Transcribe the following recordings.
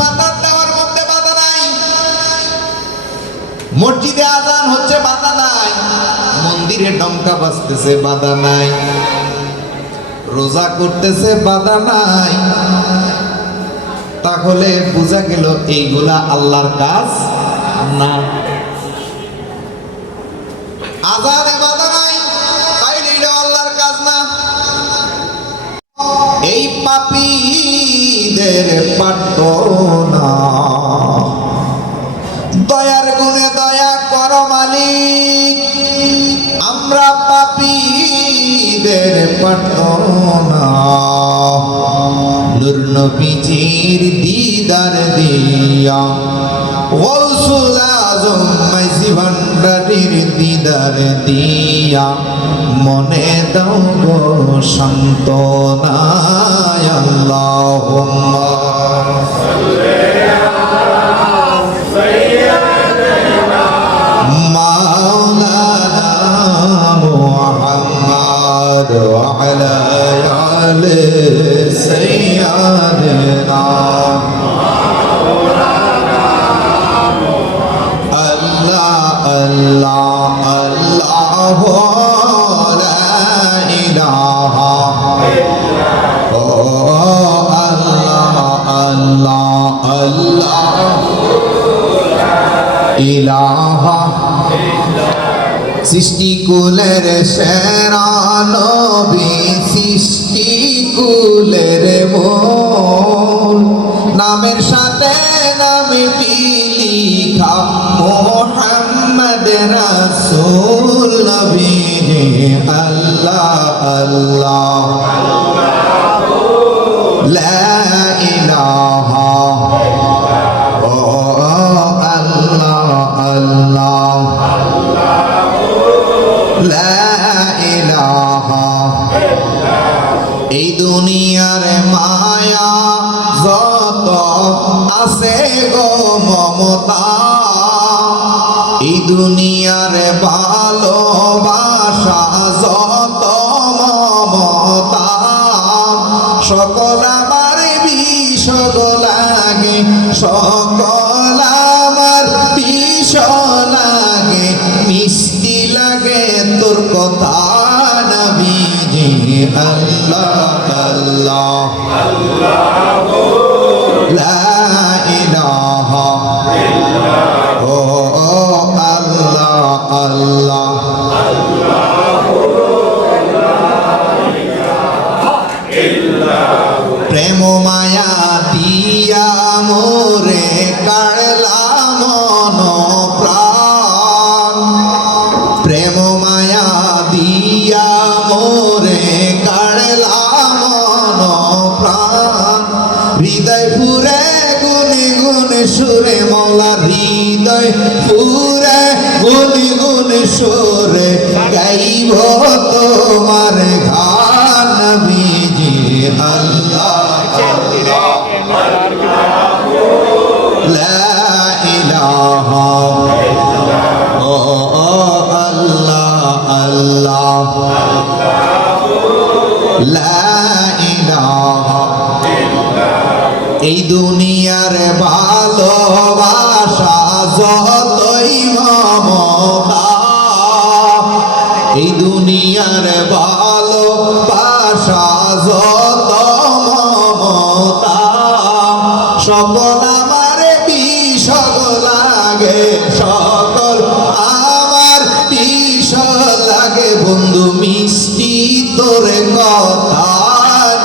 মাতার দেওয়ার মধ্যে বাধা নাই, মসজিদে আজান হচ্ছে বাধা নাই, মন্দিরে ডঙ্কা বাজতেছে বাধা নাই, রোজা করতেছে বাধা নাই। তাহলে বোঝা গেল এইগুলা আল্লাহর কাজ না। আজানে বাধা নাই, তাইলে এটা আল্লাহর কাজ না। এই পাপীদের পারত না, দয়ার গুণে দয়া কর মালিক, আমরা পাপীদের পারত না। নূর নবীজির দিদার দিয়া, গৌসুল আজম মাইজি ভান্ডারীর দিদার দিয়া, মনে দাও গো সান্ত্বনা। আল্লাহুম্মা মাওলানা মুহাম্মদ ওয়া আলা আলি সাইয়্যিদিনা আল্লাহ আল্লাহ আল্লাহ লা ইলাহা ও আল্লাহ আল্লাহ আল্লাহ ইলাহা। সৃষ্টি কুলের সেরা নবী, সৃষ্টি কুলের মূল, নামের সাথে নামটি লিখা মুহাম্মদ রাসূল নবী। আল্লাহ আল্লাহ লা ইলাহা ও আল্লাহ আল্লাহ লা ইলাহা। এই দুনিয়ার মায়া যত আছে গো মমতা, এই দুনিয়ার ভালোবাসা যত মমতা, সকল আমার বিষগ লাগে, সকল আমার বিষ লাগে, মিষ্টি লাগে তোর কথা নবীজি। আল্লাহ আল্লাহ লা ইলাহা ও আল্লাহ আল্লাহ প্রেম মায়া দিয়া মোরে কাড়লা মন প্রাণ, প্রেম মায়া দিয়া মোরে কাড়লা মন প্রাণ। হৃদয় ফুরে গুনে গুনে সুরে মৌলা, হৃদয় ফুরে গুনে গুনে সুরে গাইব তোমার গান নবীজি। আল্লাহ লা ইলাহা ও আল্লাহ আল্লাহ লা ইলাহা। এই দুনিয়ার ভালোবাসা যতই মমতা, এই দুনিয়ার ভালোবাসা যত মমতা, সকল আমার বিষগ লাগে, সকল আমার বিষ লাগে। বন্ধু মিষ্টি তোর কথা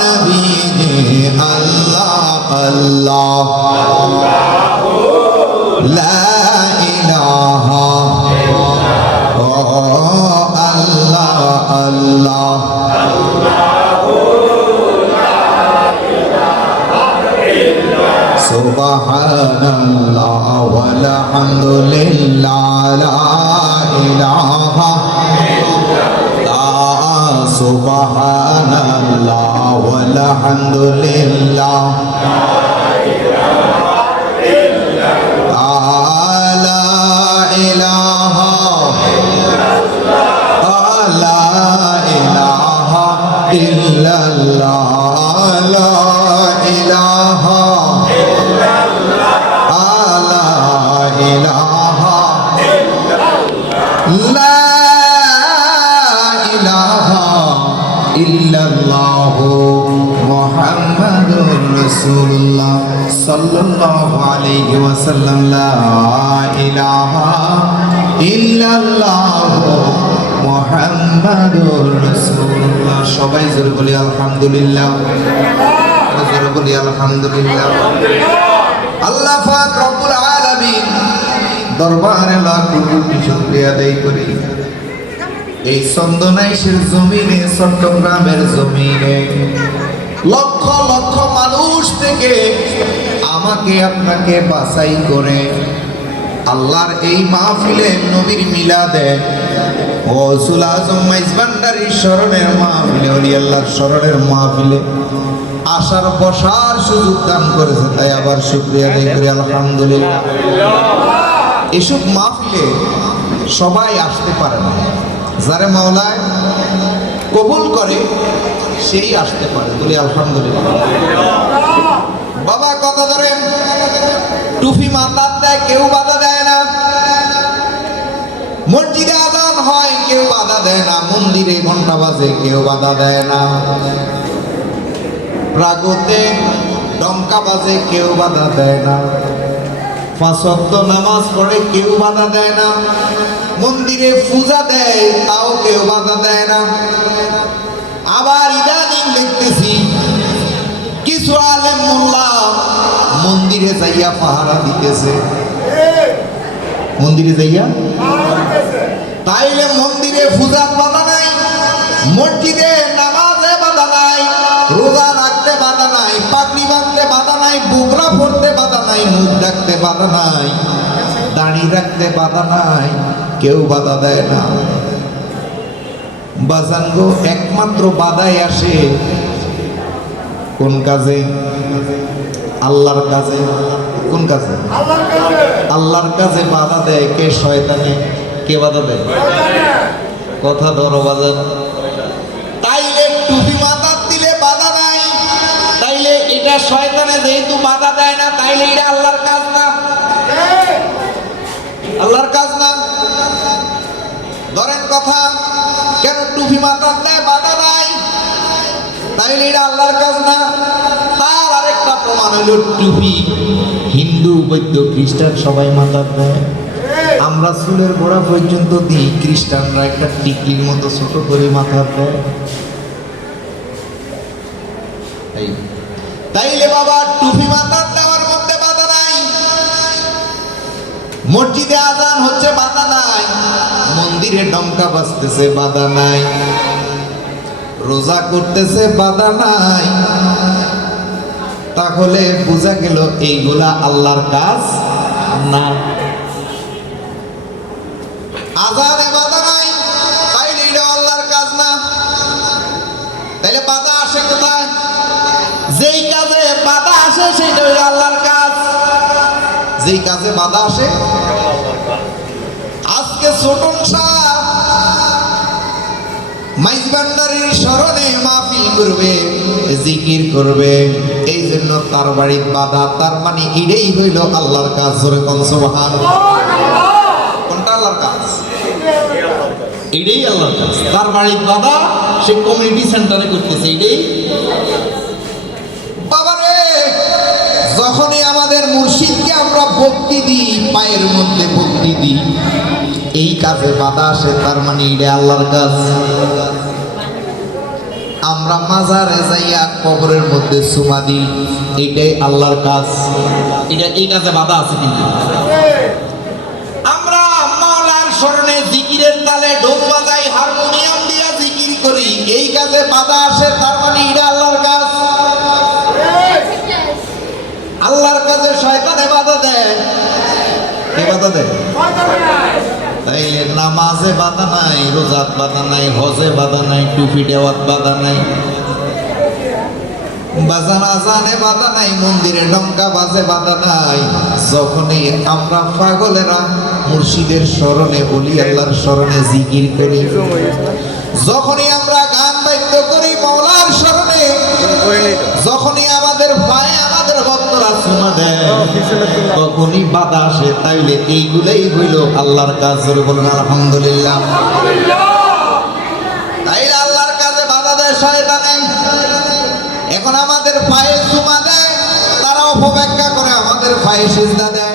নবীজি। আল্লাহ আল্লাহ লা ইলাহা ও আল্লাহ আল্লাহ সুবহানাল্লাহ ওয়াল হামদুলিল্লাহ লা ইলাহা ইল্লাল্লাহ। সুবহানাল্লাহ ওয়াল হামদুলিল্লাহ লা ইলাহা ইল্লাল্লাহ লা ইলাহা ইল্লাল্লাহ লা ইলাহা ইল্লাল্লাহ লা ইলাহা ইল্লাল্লাহ সাল্লাল্লাহু আলাইহি ওয়াসাল্লাম লা ইলাহা ইল্লাল্লাহ মুহাম্মাদুর রাসূলুল্লাহ। সবাই জোরে বলি আলহামদুলিল্লাহ, জোরে বলি আলহামদুলিল্লাহ। আল্লাহ পাক রব্বুল আলামিন দরবারে লাখ কোটি শুকরিয়া আদায় করি। এই চন্দনাইশের জমিনে, চট্টগ্রামের জমিনে লক্ষ লক্ষ মানুষ থেকে আমাকে আপনাকে বাছাই করে আল্লাহর এই মাহফিলে নবীর মিলাদে গৌসুল আজম মাইজভান্ডারীর স্মরণের মাহফিলে, ওলি আল্লাহর স্মরণের মাহফিলে আসার বসার সুযোগ দান করেছে, তাই আবার শুকরিয়া আদায় করি আলহামদুলিল্লাহ। এসব মাহফিলে সবাই আসতে পারে না, যারা মাওলায় কবুল করে সেই আসতে পারে, বলি আলহামদুলিল্লাহ। বাবা কথা ধরেন, টুপি মাথার দেয়, কেউ বাধা দেয় না। মসজিদে আযান হয়, কেউ বাধা দেয় না। মন্দিরে ঘন্টা বাজে, কেউ বাধা দেয় না। প্রাগতে ডঙ্কা বাজে, কেউ বাধা দেয় না। পাঁচ ওয়াক্ত নামাজ পড়ে, কেউ বাধা দেয় না। মন্দিরে পূজা দেয়, তাও কেউ বাধা দেয় না। আবার ইদানিং দেখতেছি কিছু আলেম মোল্লা মন্দিরে যাইয়া পাহারা দিতেছে, মন্দিরে যাইয়া। তাইলে মন্দিরে পূজার বাধা নাই, মসজিদে নামাজে বাধা নাই, রোজা রাখতে বাধা নাই, পাগড়ি বাঁধতে বাধা নাই, বুকরা পড়তে বাধা নাই, মুখ ঢাকতে বাধা নাই, দাড়ি রাখতে বাধা নাই, কেউ বাধা দেয় না। বাজানগো একমাত্র বাধাই আসে কোন কাজে? আল্লাহর কাজে। কোন কাজে? আল্লাহর কাজে বাধা দেয় কে? শয়তানে। কে বাধা দেয়? কথা ধরো বাজান। তাইলে টুপি মাথার দিলে বাধা নাই, তাইলে এটা শয়তানে যেহেতু বাধা দেয় না, তাইলে এটা আল্লাহর কাজ না, আল্লাহর কাজ না। ধরেন কথা, কেন টুপি মাথার দেয় বাধা নাই, তাইলে এটা আল্লাহর কাজ না। তার আরেকটা প্রমাণ হইল টুপি হিন্দু, বৌদ্ধ, খ্রিস্টান সবাই মাথার দেয়। আমরা চুলের গোড়া পর্যন্ত দিই, খ্রিস্টানরা একটা টিকলির মতো ছোট করে মাথার দেয়। তাইলে বাবা টুপি মাথার দেওয়ার মধ্যে বাধা নাই। মসজিদে আযান হচ্ছে, বাধা নাই। মন্দিরে ডঙ্কা বাজতেছে, বাধা নাই। রোজা করতেছে, বাধা নাই। তাহলে বোঝা গেল এইগুলা আল্লাহর কাজ না। আযানে বাধা নাই, তাইলে এটা আল্লাহর কাজ না। তাইলে বাধা আসে কোথায়? যেই কাজে বাধা আসে সেটা হলো আল্লাহর কাজ। যেই কাজে বাধা আসে, আজকে ছোটন শাহ মাইজভান্ডারীর স্মরণে মাহফিল করবে, জিকির করবে, এই জন্য তার বাড়ির বাধা। তার মানে এটাই হইল আল্লাহর কাজ। জোরে কোন সুবহানাল্লাহ। কোনটা আল্লাহর কাজ? এটাই আল্লাহর কাজ। তার বাড়ির বাধা সে কমিউনিটি সেন্টারে করতেছে, এটাই। বাবারে, যখনই আমাদের মুর্শিদকে আমরা ভক্তি দিই, পায়ের মধ্যে ভক্তি দিই, এই কাজে বাধা আসে, তার মানে এটা আল্লাহর কাজ। আমরা মাজারে যাইয়া কবরের মধ্যে চুমা দিই, এটাই আল্লাহর কাজ। এটা এই কাজে বাধা আছে কিন্তু। আমরা মাওলার স্মরণে জিকিরের তালে ঢোল বাজাই, হারমোনিয়াম দিয়া জিকির করি, এই কাজে বাধা আসে, তার মানে এটা আল্লাহর কাজ। আল্লাহর কাজে শয়তানে বাধা দেয়। কে বাধা দেয়? তাইলে নামাজে বাধা নাই, রোজাত বাধা নাই, হজে বাধা নাই, টুপি দেওয়াত বাধা নাই, বাজান আযানে বাধা নাই, মন্দিরে ডঙ্কা বাজে বাধা নাই। যখনই আমরা পাগলেরা মুর্শিদের স্মরণে, ওলি আল্লাহর স্মরণে জিকির করি, যখনই আমরা গান বাদ্য করি মাওলার স্মরণে, যখনই আমাদের পায়ে আমাদের ভক্তরা চুমা দেয়, তখনই বাধা আসে। তাইলে এইগুলাই হইল আল্লাহর কাজ। বলুন আলহামদুলিল্লাহ। তাইলে আল্লাহর কাজে বাধা দেয় শয়তানে। এখন আমাদের পায়ে চুমা দেয়, তারা অপব্যাখ্যা করে তাদের পায়ে সিজদা দেয়